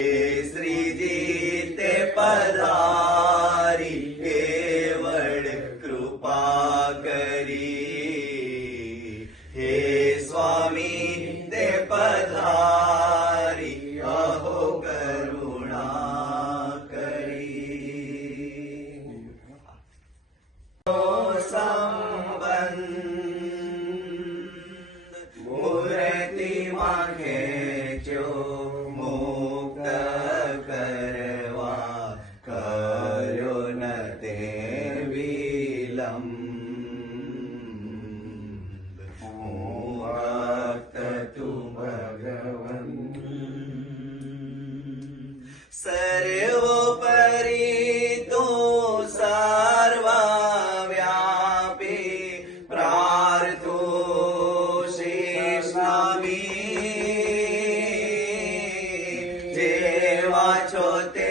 श्रीजी ते पधारी केवळ कृपा करी। हे स्वामी ते पधारी अहो करुणा करी। संबंध मूर्ति मागे जो मुक्त करवा कर्यो न ते विलंब। भक्त तू भगवन सर्वोपरि तो सर्वव्यापी प्रार्थो शेषनामी। जेवा છો તે